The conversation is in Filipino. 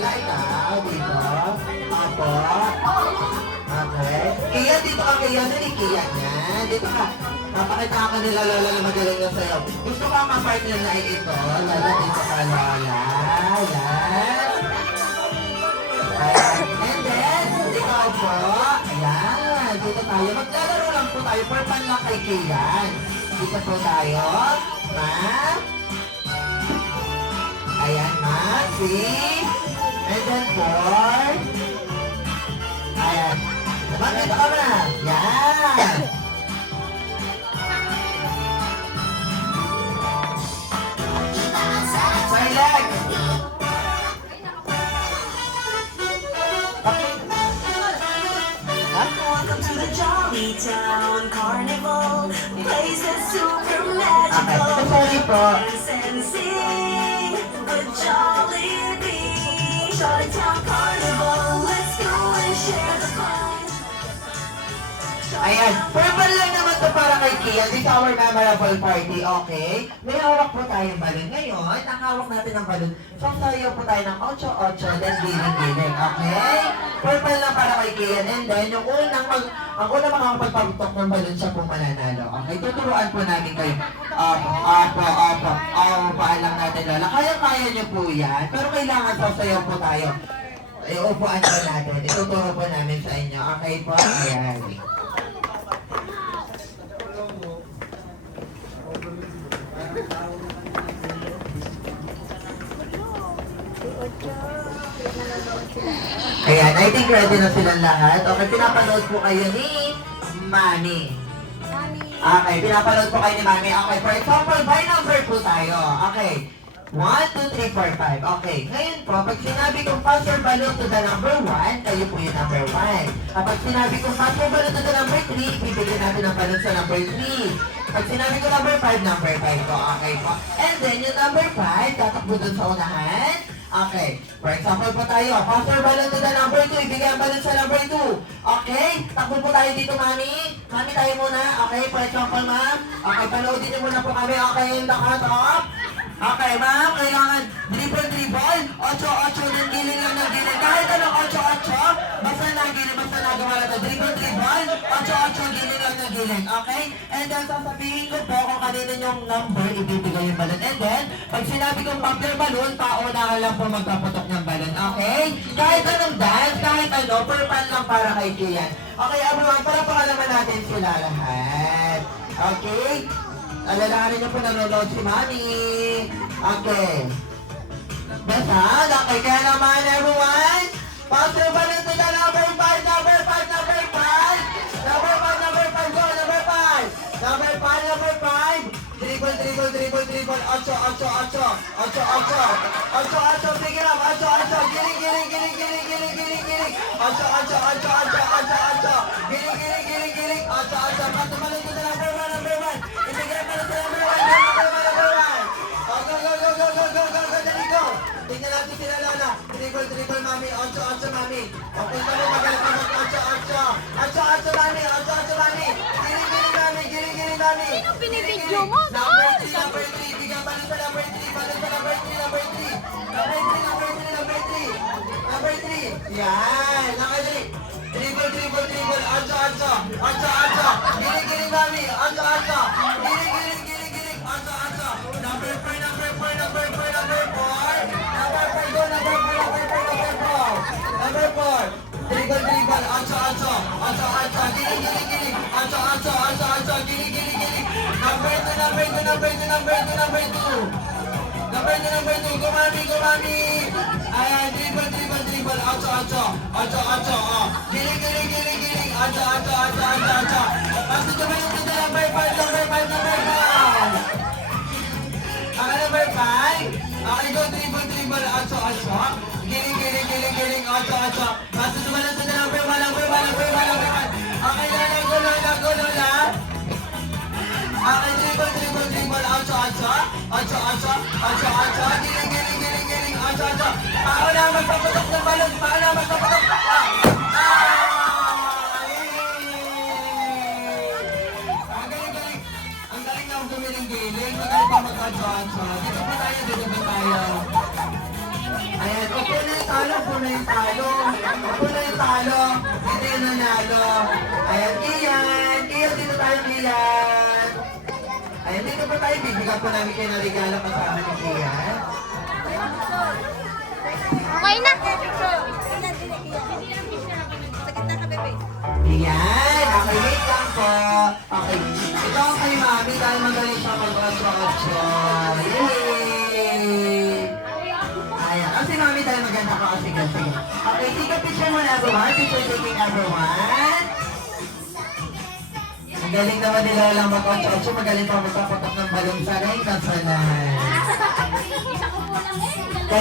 Lola, ikaw, dito. Opo. Okay. Kia, dito ka kaya na ni Kia niya. Dito ka. Papakita ka nila Lola na magaling na sa'yo. Gusto ka ma-partner na ito. Lola, dito ka Lola. Ayan. Ayan. And then, ikaw po. Ayan. Dito tayo. Maglalaro lang po tayo. For fun lang kay Kian. Dito po tayo. Ma. Ayan, ma. See? And then, four. Ayan. Ma'am, dito ka na. Yan. My leg. Welcome to the Jolly Town Carnival. Place is super Okay, magical. sorry po. Dance and sing with Jollibee. Jolly Town Carnival. Let's go and share the fun. Ayan. Purple lang naman to para kay Kia. This is our memorable party, okay? May hawak po tayong balon. Ngayon, ang hawak natin ng balon, sasayaw po tayo ng 8-8, then giling-giling, okay? Purple lang para kay Kia. And then, ang unang makakapagpagutok ng balon siya po mananalo. Okay? Tuturuan po namin kayo. Paalam natin, Lola. Kaya-kaya niyo po yan. Pero kailangan sasayaw po tayo. Upuan po natin. Ituturo po namin sa inyo. Okay po? Ayan. Ayan, I think ready na silang lahat. Okay, pinapanood po kayo ni Mami. Okay, pinapanood po kayo ni Mami. Okay, for example, by number po tayo. Okay. 1, 2, 3, 4, 5. Okay. Ngayon po, pag sinabi kong pass your balloon to the number 1, kayo po yung number 1. Kapag sinabi kong pass your balloon to the number 3, ibibigyan natin ang balloon sa number 3. Pag sinabi ko number 5, number 5 po. Okay po. And then, yung number 5, tatakbo dun sa unahan. Okay. For example po tayo, pass your balloon to the number 2, ibigay ang balloon sa number 2. Okay? Takbo po tayo dito, Mami. Mami, tayo muna. Okay, for example, ma'am. Okay, panoodin niyo muna po kami. Okay, lahat off. Okay, ma'am, kailangan dribble, 8-8, ng giling lang ng giling. Kahit anong 8-8, basta nagawa na ito. Dribble, 8-8, giling lang ng giling. Okay? And then, sasabihin ko po kung kanino yung number, ibibigay yung balon. And then, pag sinabi kong pop your balloon, paunahan lang po magpaputok ng balon. Okay? Kahit anong dance, kahit ano, per pan lang para kay Kian. Okay, everyone, para pakalaman natin sila lahat. Okay? Alalahanin niyo po nanonood si Mami. Okay. Basta, okay kaya naman everyone. Pass your balloon to the number 5, number 5, number 5. Number 5, number 5, go, number 5. Number 5, number 5. Dribble, 8-8. 8-8, pick it up, 8-8. Giling. 8-8. Giling. 8-8. Pass the balloon to the number 1, number 1. Ibigay ang balloon sa number 1, number 1. Go, dali go. Tingnan natin sila Lola. Dribble, Mami. 8-8, Mami. O, kung saan mo magaling ka mag 8-8. 8-8, Mami. Giling, Mami. Sino binibidyo mo? Number 3. Bigyan balon sa number 3. Number 3. Yan. Nakadali. Dribble. 8-8. Giling, Mami. 8-8. Giling. 8-8. Number 4. Number 4. Number 4, go. Number 4. Number 4. Dribble. 8-8. Giling. 8-8. Giling. Number 2. Number 2. Go, Mami. Ayan, dribble. 8-8. Oh. Giling. 8-8. Pass to the number 5. Number 5. Number 5. Okay, go, dribble. 8-8. Giling. 8-8. Pass to the number 1. Number 1. Okay, Lola, go, Lola. Okay, dribble. 8-8. Giling. 8-8. Paano na magpapatok ng balon? Ang galing na gumiling-giling. Magaling pa mag-8-8. Dito pa tayo. Ayan, okay na yung Ako na yung talo. Ako na yung talo. Ito yung nanalo. Ayan, Kian. Kian, dito tayo, Kian. Ayan, dito pa tayo. Bibigyan po namin kayo ng regalo kasama ni Kian. Okay na. Ayan. Okay, wait lang po. Okay. Ito ang kay Mami dahil magaling siya mag-otso-otso. Yay! Ayan. Ang si Mami dahil maganda ko. Sige, sige. Okay, take a picture muna everyone. Picture taking everyone. Magaling naman nila lang mag-otso-otso. Magaling pa magpapatok ng balong sa rin. Kasalan. Kay